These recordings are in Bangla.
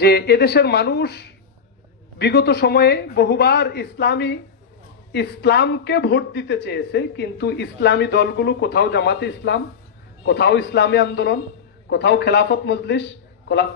যে এদেশের মানুষ বিগত সময়ে বহুবার ইসলামী, ইসলামকে ভোট দিতে চেয়েছে, কিন্তু ইসলামী দলগুলো কোথাও জামাতে ইসলাম, কোথাও ইসলামী আন্দোলন, কোথাও খেলাফত মজলিস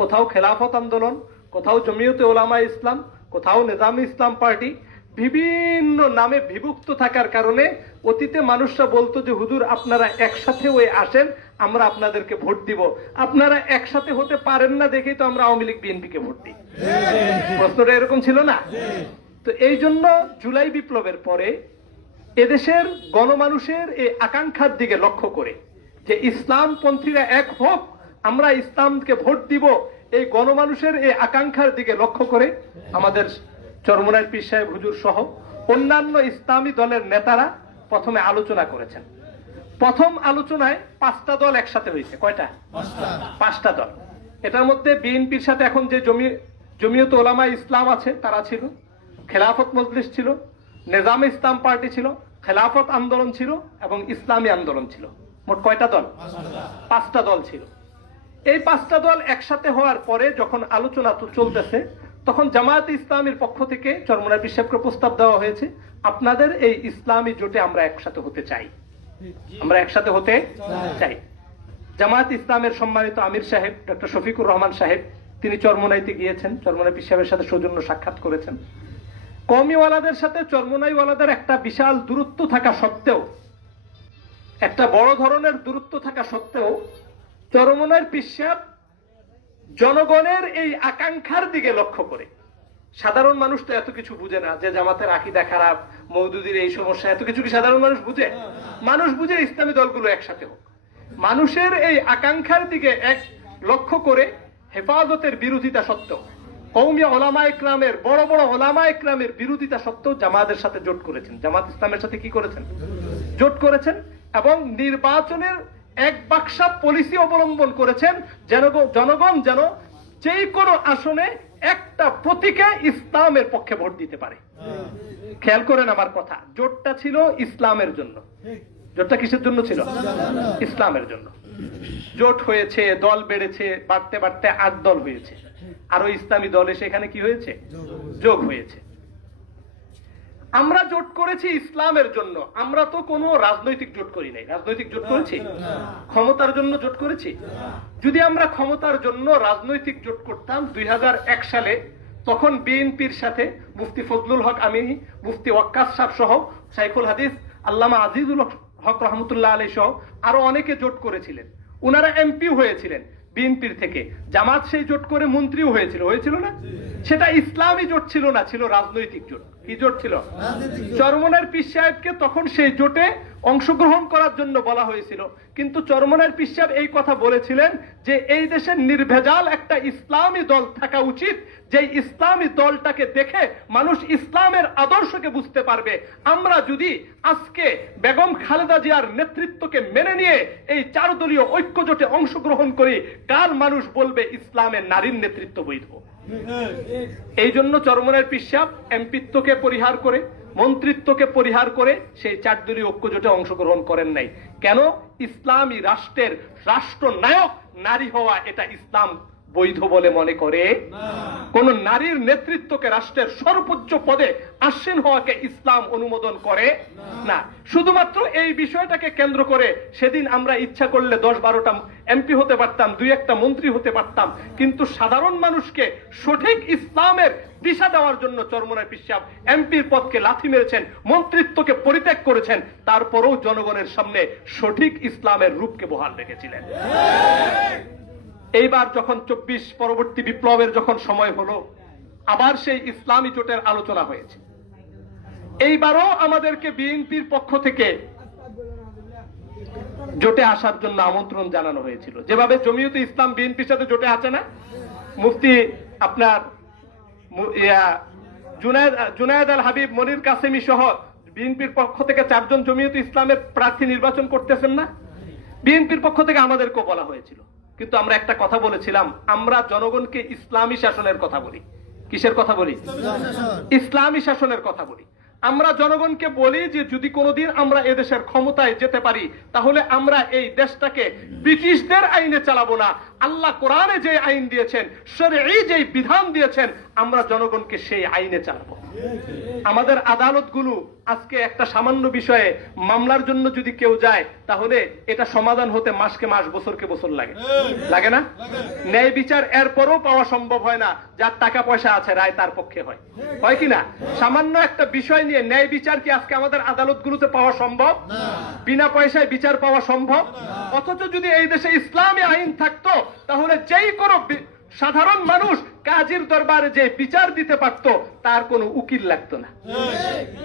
কোথাও খেলাফত আন্দোলন, কোথাও জমিয়তে ওলামা ইসলাম, কোথাও নিজামী ইসলাম পার্টি বিভিন্ন নামে বিভক্ত থাকার কারণে অতীতে মানুষরা বলতো যে, হুজুর, আপনারা একসাথে হয়ে আসেন আমরা আপনাদেরকে ভোট দিব। আপনারা একসাথে হতে পারেন না দেখেই তো আমরা আওয়ামী লীগ বিএনপিকে ভোট দিই। প্রশ্নটা এরকম ছিল না? তো এই জন্য জুলাই বিপ্লবের পরে এদেশের গণমানুষের এই আকাঙ্ক্ষার দিকে লক্ষ্য করে যে ইসলামপন্থীরা এক হোক, আমরা ইসলামকে ভোট দিব। এই গণমানুষের এই আকাঙ্ক্ষার দিকে লক্ষ্য করে আমাদের চরমনায় পীর সাহেব হুজুর সহ অন্যান্য ইসলামী দলের নেতারা প্রথমে আলোচনা করেছেন। প্রথম আলোচনায় পাঁচটা দল একসাথে হয়েছে। কয়টা? পাঁচটা। দল। এটার মধ্যে বিএনপির সাথে এখন যে জমি জমিয়ত ওলামা ইসলাম আছে তারা ছিল। খেলাফত মজলিস ছিল। নিজাম ইসলাম পার্টি ছিল। খেলাফত আন্দোলন ছিল এবং ইসলামী আন্দোলন ছিল। মোট কয়টা দল? পাঁচটা। দল ছিল। এই পাঁচটা দল একসাথে হওয়ার পরে যখন আলোচনা তো চলতেছে তখন জামায়াত ইসলামের পক্ষ থেকে চরমনা বিশ্বাবকে প্রস্তাব দেওয়া হয়েছে আপনাদের এই ইসলামী জোটে আমরা একসাথে হতে চাই। আমরা একসাথে হতে চাই। জামায়াত ইসলামের সম্মানিত আমির সাহেব, ডক্টর শফিকুর রহমান সাহেব, তিনি চরমনাইতে গিয়েছেন, চরমনাই সাহেবের সাথে সৌজন্য সাক্ষাৎ করেছেন। কমিওয়ালাদের সাথে চরমনাইওয়ালাদের একটা বিশাল দূরত্ব থাকা সত্ত্বেও, একটা বড় ধরনের দূরত্ব থাকা সত্ত্বেও, চরমনাইয়ের পিসাব জনগণের এই আকাঙ্ক্ষার দিকে লক্ষ্য করে। সাধারণ মানুষ তো এত কিছু বুঝে না, যে জামাতের আকিদা খারাপ, মৌদুদির এই সমস্যা, এত কিছু কি সাধারণ মানুষ বুঝে? মানুষ বুঝে ইসলামী দলগুলো একসাথে হোক। মানুষের এই আকাঙ্ক্ষার দিকে এক লক্ষ্য করে হেফাজতের বিরোধিতা সত্ত্বেও কৌমি ওলামা ইকরামের, বড় বড় ওলামা ইকরামের বিরোধিতা সত্ত্বেও জামাতের সাথে জোট করেছেন। জামাত ইসলামের সাথে কি করেছেন? জোট করেছেন এবং নির্বাচনের এক বাক্সা পলিসি অবলম্বন করেছেন জনগণ যেন যেই কোনো আসনে একটা প্রতীকে ইসলামের পক্ষে ভোট দিতে পারে। খেয়াল করেন আমার কথা জোটটা ছিল ইসলামের জন্য। জোটটা কিসের জন্য ছিল? ইসলামের জন্য। জোট হয়েছে দল বেড়েছে বাড়তে বাড়তে আট দল হয়েছে। আরও ইসলামী দল এসে এখানে কি হয়েছে। যোগ হয়েছে। আমরা জোট করেছি ইসলামের জন্য। আমরা তো কোনো রাজনৈতিক জোট করি নাই। রাজনৈতিক জোট করেছি? ক্ষমতার জন্য জোট করেছি? যদি আমরা ক্ষমতার জন্য রাজনৈতিক জোট করতাম দুই হাজার এক সালে তখন বিএনপির সাথে মুফতি ফজলুল হক আমি মুফতি ওয়াক্কাস সাহ সহ শাইখুল হাদিস আল্লামা আজিজুল হক রহমতুল্লাহ আলী সহ আরও অনেকে জোট করেছিলেন। ওনারা এমপি হয়েছিলেন বিএনপির থেকে। জামাত সেই জোট করে মন্ত্রীও হয়েছিল। হয়েছিল না? সেটা ইসলামী জোট ছিল না ছিল রাজনৈতিক জোট। কি জোট ছিল? চরমনের পীর সাহেবকে তখন সেই জোটে অংশগ্রহণ করার জন্য বলা হয়েছিল। কিন্তু চরমনের পীর সাহেব এই কথা বলেছিলেন যে এই দেশের নির্ভেজাল একটা ইসলামী দল থাকা উচিত। যে ইসলামী দলটাকে দেখে মানুষ ইসলামের আদর্শকে বুঝতে পারবে। আমরা যদি আজকে বেগম খালেদা জিয়ার নেতৃত্বকে মেনে নিয়ে এই চার দলীয় ঐক্য জোটে অংশগ্রহণ করি কার মানুষ বলবে ইসলামের নারীর নেতৃত্ব বৈধ এই জন্য চরমনের পিসাব এমপিত্বকে পরিহার করে, মন্ত্রিত্বকে পরিহার করে সেই ঐক্যজোটে ঐক্য জোটে অংশগ্রহণ করেন নাই। কেন? ইসলামী রাষ্ট্রের রাষ্ট্রনায়ক নারী হওয়া এটা ইসলাম বৈধ বলে মনে করে কোন নারীর নেতৃত্বকে রাষ্ট্রের সর্বোচ্চ পদে আসীন হওয়াকে ইসলাম অনুমোদন করে না। শুধুমাত্র এই বিষয়টাকে কেন্দ্র করে সেদিন আমরা ইচ্ছা করলে দশ বারোটা এমপি হতে পারতাম দুই একটা মন্ত্রী হতে পারতাম কিন্তু সাধারণ মানুষকে সঠিক ইসলামের দিশা দেওয়ার জন্য চরমনায় পিসাব এমপির পদকে লাথি মেরেছেন মন্ত্রিত্বকে পরিত্যাগ করেছেন তারপরেও জনগণের সামনে সঠিক ইসলামের রূপকে বহাল রেখেছিলেন। এইবার যখন চব্বিশ পরবর্তী বিপ্লবের যখন সময় হলো, আবার সেই ইসলামী জোটের আলোচনা হয়েছে। এইবারও আমাদেরকে বিএনপির পক্ষ থেকে জোটে আসার জন্য আমন্ত্রণ জানানো হয়েছিল। যেভাবে জমিয়তে ইসলাম বিএনপির সাথে জোটে আছে না? মুফতি আপনার জুনায়েদ জুনায়েদ আল হাবিব, মনির কাসেমি সহ বিএনপির পক্ষ থেকে চারজন জমিয়তে ইসলামের প্রার্থী নির্বাচন করতেছেন না? বিএনপির পক্ষ থেকে আমাদেরকেও বলা হয়েছিল। কিন্তু আমরা একটা কথা বলেছিলাম, আমরা জনগণকে ইসলামী শাসনের কথা বলি। কিসের কথা বলি? ইসলামী শাসনের কথা বলি। আমরা জনগণকে বলি যে, যদি কোনোদিন আমরা এদেশের ক্ষমতায় যেতে পারি, তাহলে আমরা এই দেশটাকে ব্রিটিশদের আইনে চালাবো না। আল্লাহ কোরআনে যে আইন দিয়েছেন সরে এই যে বিধান দিয়েছেন, আমরা জনগণকে সেই আইনে চালাবো। আমাদের আদালতগুলো আজকে একটা সামান্য বিষয়ে মামলার জন্য যদি কেউ যায় তাহলে এটা সমাধান হতে মাসকে মাস বছরকে বছর লাগে। লাগে না? ন্যায় বিচার এরপরও পাওয়া সম্ভব হয় না যার টাকা পয়সা আছে রায় তার পক্ষে হয়। হয় কি না? সামান্য একটা বিষয় নিয়ে ন্যায় বিচার কি আজকে আমাদের আদালতগুলোতে পাওয়া সম্ভব? বিনা পয়সায় বিচার পাওয়া সম্ভব? অথচ যদি এই দেশে ইসলামী আইন থাকতো তাহলে যেই কোনো সাধারণ মানুষ কাজীর দরবারে যে বিচার দিতে পারত, তার কোনো উকিল লাগতো না।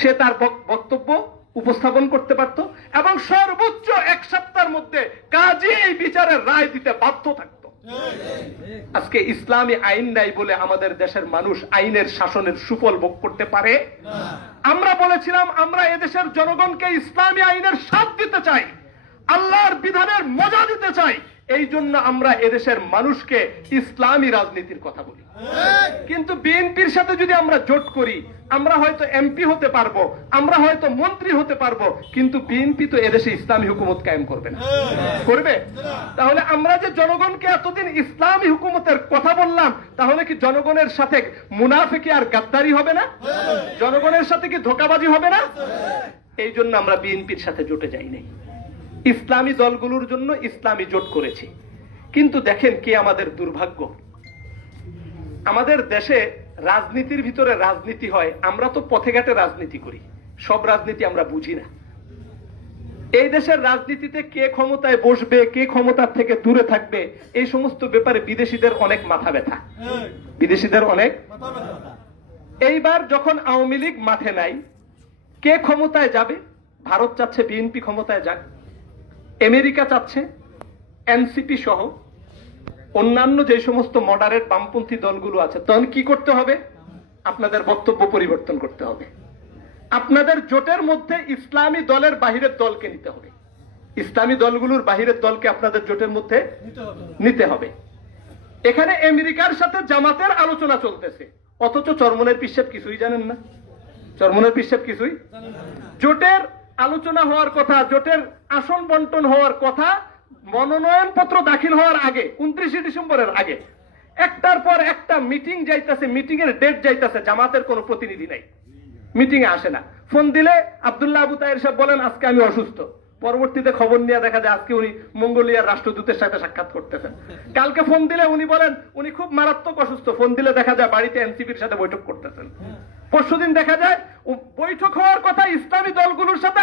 সে তার বক্তব্য উপস্থাপন করতে পারত এবং সর্বোচ্চ এক সপ্তাহের মধ্যে কাজী এই বিচারের রায় দিতে বাধ্য থাকতো। আজকে ইসলামী আইন নাই বলে আমাদের দেশের মানুষ আইনের শাসনের সুফল ভোগ করতে পারে? আমরা বলেছিলাম, আমরা এদেশের জনগণকে ইসলামী আইনের সাথ দিতে চাই, আল্লাহর বিধানের মজা দিতে চাই এই জন্য আমরা এদেশের মানুষকে ইসলামী রাজনীতির কথা বলি। কিন্তু বিএনপির সাথে যদি আমরা জোট করি আমরা হয়তো এমপি হতে পারব আমরা হয়তো মন্ত্রী হতে পারব কিন্তু বিএনপি তো এদেশে ইসলামী হুকুমত কায়েম করবে না। করবে? তাহলে আমরা যে জনগণকে এতদিন ইসলামী হুকুমতের কথা বললাম তাহলে কি জনগণের সাথে মুনাফিকি আর গাদ্দারি হবে না? জনগণের সাথে কি ধোকাবাজি হবে না? এই! জন্য আমরা বিএনপির সাথে জোটে যাই নাই। ইসলামী দলগুলোর জন্য ইসলামী জোট করেছি। কিন্তু দেখেন কি আমাদের দুর্ভাগ্য। আমাদের দেশে রাজনীতির ভিতরে রাজনীতি হয়, আমরা তো পথে ঘাটে রাজনীতি করি। সব রাজনীতি আমরা বুঝি না। এই দেশের রাজনীতিতে কে ক্ষমতায় বসবে, কে ক্ষমতার থেকে দূরে থাকবে, এই সমস্ত ব্যাপারে বিদেশিদের অনেক মাথা ব্যথা। বিদেশিদের অনেক এইবার যখন আওয়ামী লীগ মাঠে নাই, কে ক্ষমতায় যাবে? ভারত চাচ্ছে বিএনপি ক্ষমতায় যাক। আমেরিকা চাচ্ছে এনসিপি সহ অন্যান্য যে সমস্ত মডারেট বামপন্থী দলগুলো আছে তখন কি করতে হবে? আপনাদের বক্তব্য পরিবর্তন করতে হবে। আপনাদের জোটের মধ্যে ইসলামী দলের বাহিরের দলকে নিতে হবে। ইসলামী দলগুলোর বাহিরের দলকে আপনাদের জোটের মধ্যে নিতে হবে। এখানে আমেরিকার সাথে জামাতের আলোচনা চলতেছে। অথচ চরমনের পিসেব কিছুই জানেন না। চরমনের পিসেব কিছুই জোটের আলোচনা হওয়ার কথা, জোটের আসন বন্টন হওয়ার কথা মনোনয়ন পত্র দাখিল হওয়ার আগে, উনত্রিশে ডিসেম্বরের আগে। একটার পর একটা মিটিং যাইতেছে মিটিং এর ডেট যাইতেছে, জামাতের কোনো প্রতিনিধি নাই। মিটিং এ আসে না। ফোন দিলে আব্দুল্লাহ আবু তাহের সাহেব বলেন, আজকে আমি অসুস্থ। পরবর্তীতে খবর নিয়ে দেখা যায়, আজকে উনি মঙ্গোলিয়ার রাষ্ট্রদূতের সাথে সাক্ষাৎ করতেছেন। কালকে ফোন দিলে উনি বলেন, উনি খুব মারাত্মক অসুস্থ। ফোন দিলে দেখা যায়, বাড়িতে এনসিপির সাথে বৈঠক করতেছেন। পরশুদিন দেখা যায় বৈঠক হওয়ার কথা ইসলামী দলগুলোর সাথে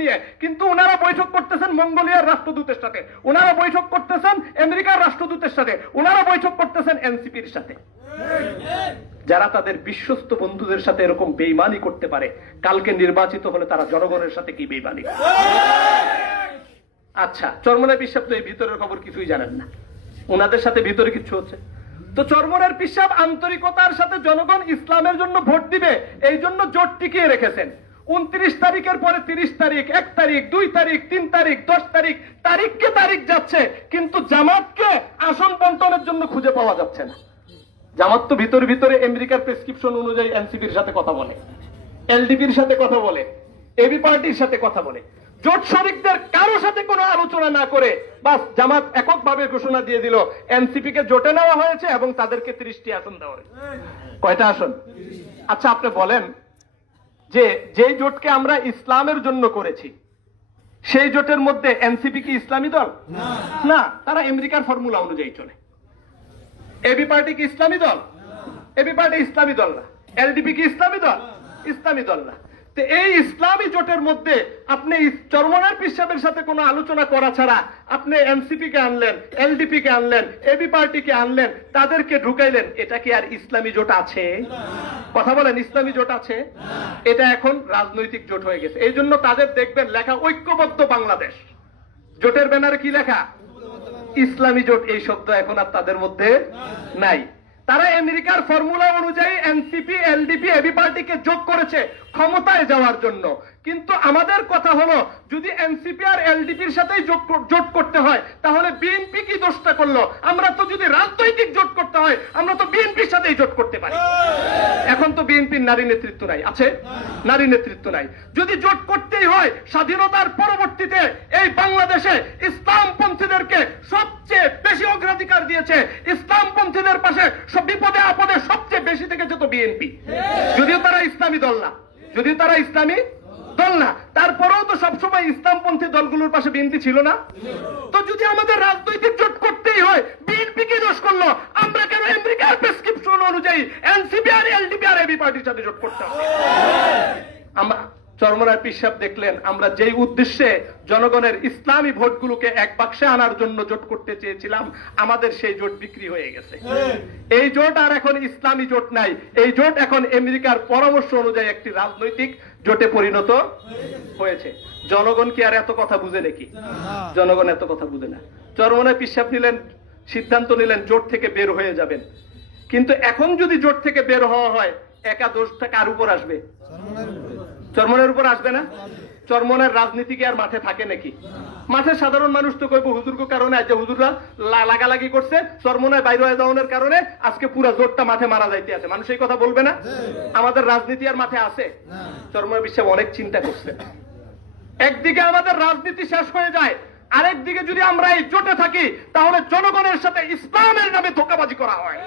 নিয়ে। কিন্তু ওনারা বৈঠক করতেছেন মঙ্গোলিয়ার রাষ্ট্রদূতের সাথে। ওনারা বৈঠক করতেছেন আমেরিকার রাষ্ট্রদূতের সাথে। ওনারা বৈঠক করতেছেন এনসিপির সাথে। যারা তাদের বিশ্বস্ত বন্ধুদের সাথে এরকম বেইমানি করতে পারে, কালকে নির্বাচিত হলে তারা জনগণের সাথে কি বেইমানি আচ্ছা চরমনের পিসাব তো এই ভিতরের খবর কিছুই জানেন না। ওনাদের সাথে ভিতরে কিছু হচ্ছে। তো চরমনের পিসাব আন্তরিকতার সাথে জনগণ ইসলামের জন্য ভোট দিবে, এই জন্য জোট টিকিয়ে রেখেছেন। উনত্রিশ তারিখের পরে তিরিশ তারিখ, এক তারিখ, দুই তারিখ, তিন তারিখ, দশ তারিখ তারিখকে তারিখ যাচ্ছে, কিন্তু জামাতকে আসন বন্টনের জন্য খুঁজে পাওয়া যাচ্ছে না। জামাত তো ভিতরে ভিতরে আমেরিকার প্রেসক্রিপশন অনুযায়ী এনসিপির সাথে কথা বলে, এলডিপির সাথে কথা বলে, এবি পার্টির সাথে কথা বলে। জোট শরিকদের কারও সাথে কোনো আলোচনা না করে বাস জামাত এককভাবে ঘোষণা দিয়ে দিল, এনসিপি কে জোটে নেওয়া হয়েছে এবং তাদেরকে ত্রিশটি আসন দেওয়া হয়েছে। কয়টা আসন? আচ্ছা আপনি বলেন। যে যে জোটকে আমরা ইসলামের জন্য করেছি সেই জোটের মধ্যে এনসিপি কি ইসলামী দল? না। তারা আমেরিকার ফর্মুলা অনুযায়ী চলে। এবি পার্টি কি ইসলামী দল? এবি পার্টি ইসলামী দল না। এলডিপি কি ইসলামী দল? ইসলামী দল না। তো এই ইসলামী জোটের মধ্যে আপনি চরমনার পিসাবের সাথে কোনো আলোচনা করা ছাড়া আপনি এনসিপি কে আনলেন এলডিপি কে আনলেন, এবি পার্টিকে আনলেন, তাদেরকে ঢুকাইলেন, এটা কি আর ইসলামী জোট আছে? কথা বলেন, ইসলামী জোট আছে? এটা এখন রাজনৈতিক জোট হয়ে গেছে। এই জন্য তাদের দেখবেন লেখা ঐক্যবদ্ধ বাংলাদেশ। জোটের ব্যানারে কি লেখা? ইসলামী জোট, এই শব্দ এখন আর তাদের মধ্যে নাই। তারা আমেরিকার ফর্মুলা অনুযায়ী এনসিপি, এলডিপি, এবি পার্টিকে যোগ করেছে ক্ষমতায় যাওয়ার জন্য। কিন্তু আমাদের কথা হলো, যদি এনসিপি আর এলডিপির সাথেই জোট করতে হয়, তাহলে বিএনপি কি দোষটা করল? আমরা তো যদি রাজনৈতিক জোট করতে হয়, আমরা তো বিএনপির সাথেই জোট করতে পারি। এখন তো বিএনপির নারী নেতৃত্ব নাই। আছে? নারী নেতৃত্ব নাই। যদি জোট করতেই হয়, স্বাধীনতার পরবর্তীতে এই বাংলাদেশে ইসলামপন্থীদেরকে সবচেয়ে বেশি অগ্রাধিকার দিয়েছে ইসলামপন্থীদের পাশে সব বিপদে আপদে সবচেয়ে বেশি থেকে যেত বিএনপি যদিও তারা ইসলামী দল না, যদিও তারা ইসলামী দল না, তারপরেও তো সবসময় ইসলামপন্থী দলগুলোর পাশে বিএনপি ছিল না। তো যদি আমাদের রাজনৈতিক জোট করতেই হয় বিএনপি কি দোষ করল? আমরা কেন আমেরিকার প্রেসক্রিপশন অনুযায়ী এনসিপি আর এলডিপি আর এবি পার্টির সাথে জোট করতে হবে? আমরা চরমনার পিসাব দেখলেন আমরা যেই উদ্দেশ্যে জনগণের ইসলামী ভোটগুলোকে এক বাক্সে আনার জন্য জোট করতে চেয়েছিলাম আমাদের সেই জোট বিক্রি হয়ে গেছে। এই জোট আর এখন ইসলামী জোট নাই। এই জোট এখন আমেরিকার পরামর্শ অনুযায়ী একটি রাজনৈতিক জোটে পরিণত হয়েছে। জনগণ কি আর এত কথা বুঝে নাকি? জনগণ এত কথা বুঝে না। চরমনায় পিসাব নিলেন সিদ্ধান্ত নিলেন জোট থেকে বের হয়ে যাবেন। কিন্তু এখন যদি জোট থেকে বের হওয়া হয় একা দোষটা কার উপর আসবে? চরমনের উপর আসবে না? চরমনের রাজনীতি কি আর মাঠে থাকে নাকি? মাঠে সাধারণ মানুষ তো কইব হুজুর কারণে আজ হুজুররা লাগালাগি করছে, চরমনের বাইরে হয়ে যাওয়ার কারণে আজকে পুরো জোরটা মাঠে মারা যাইতে আছে। মানুষ এই কথা বলবে না? আমাদের রাজনীতি আর মাঠে আছে? চরমনের বিশ্ব অনেক চিন্তা করছে। একদিকে আমাদের রাজনীতি শেষ হয়ে যায় আরেকদিকে যদি আমরা এই জোটে থাকি তাহলে জনগণের সাথে ইসলামের নামে ধোকাবাজি করা হয়।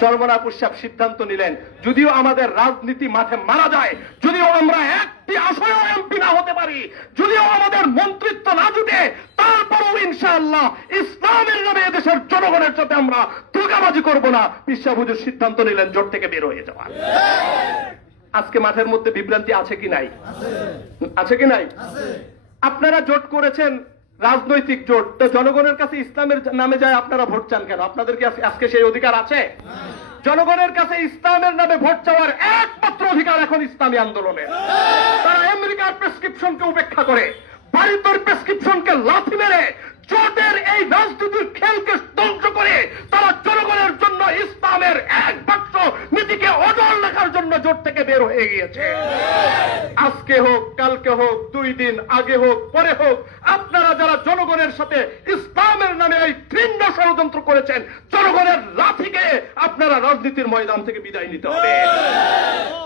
চরমনা পুষ্যাপ সিদ্ধান্ত নিলেন যদিও আমাদের রাজনীতি মাঠে মারা যায় যদিও আমরা একটি এমপি না হতে পারি যদিও আমাদের মন্ত্রিত্ব না জুটে তারপরও ইনশাআল্লাহ ইসলামের নামে এদেশের জনগণের সাথে আমরা ধোকাবাজি করব না। সিদ্ধান্ত নিলেন জোট থেকে বের হয়ে যাওয়া। আজকে মাঠের মধ্যে বিভ্রান্তি আছে কি নাই? আছে। কি নাই? আপনারা জোট করেছেন রাজনৈতিক জোট। তো জনগণের কাছে ইসলামের নামে যায় আপনারা ভোট চান কেন? আপনাদের কি আজকে সেই অধিকার আছে? জনগণের কাছে ইসলামের নামে ভোট চাওয়ার একমাত্র অধিকার এখন ইসলামী আন্দোলনের। তারা আমেরিকার প্রেসক্রিপশনকে উপেক্ষা করে, ভারতের প্রেসক্রিপশনকে লাথি মেরে, জোটের এই রাজনীতির খেলকে ধ্বংস করে তারা জনগণের জন্য ইসলামের এক বাক্স নীতিকে অটল রাখার জন্য জোট থেকে বের হয়ে গিয়েছে। আজকে হোক, কালকে হোক, দুই দিন আগে হোক, পরে হোক যারা জনগণের সাথে ইসলামের নামে এই ঘৃণ্য ষড়যন্ত্র করেছেন, জনগণের লাঠিকে আপনারা রাজনীতির ময়দান থেকে বিদায় নিতে হবে।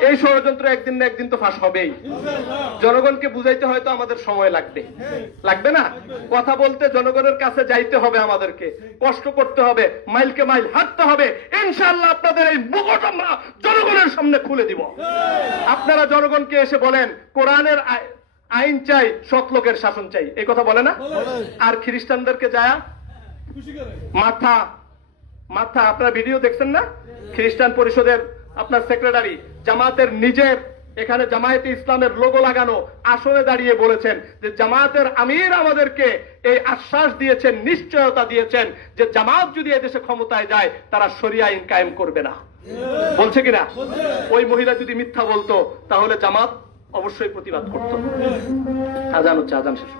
এই ষড়যন্ত্র একদিন না একদিন তো ফাঁস হবেই। জনগণকে বুঝাইতে হয়তো আমাদের সময় লাগবে। লাগবে না? কথা বলতে জনগণের কাছে যাইতে হবে আমাদেরকে। কষ্ট করতে হবে, মাইলকে মাইল হাঁটতে হবে। ইনশাআল্লাহ আপনাদের এই মুকুট আমরা জনগণের সামনে খুলে দিব। আপনারা জনগণকে এসে বলেন, কোরআনের আইন চাই সৎ লোকের শাসন চাই। এই কথা বলে না? আর খ্রিস্টানদেরকে যায় মাথা মাথা আপনারা ভিডিও দেখছেন না? খ্রিস্টান পরিষদের আপনার সেক্রেটারি জামাতের নিজের এখানে জামায়াতে ইসলামের লোগো লাগানো আসনে দাঁড়িয়ে বলেছেন যে জামায়াতের আমির আমাদেরকে এই আশ্বাস দিয়েছেন নিশ্চয়তা দিয়েছেন যে জামাত যদি এদেশে ক্ষমতায় যায় তারা শরিয়া আইন কায়েম করবে না। বলছে কিনা? ওই মহিলা যদি মিথ্যা বলতো তাহলে জামাত অবশ্যই প্রতিবাদ করত। আজান হচ্ছে আজান শেষ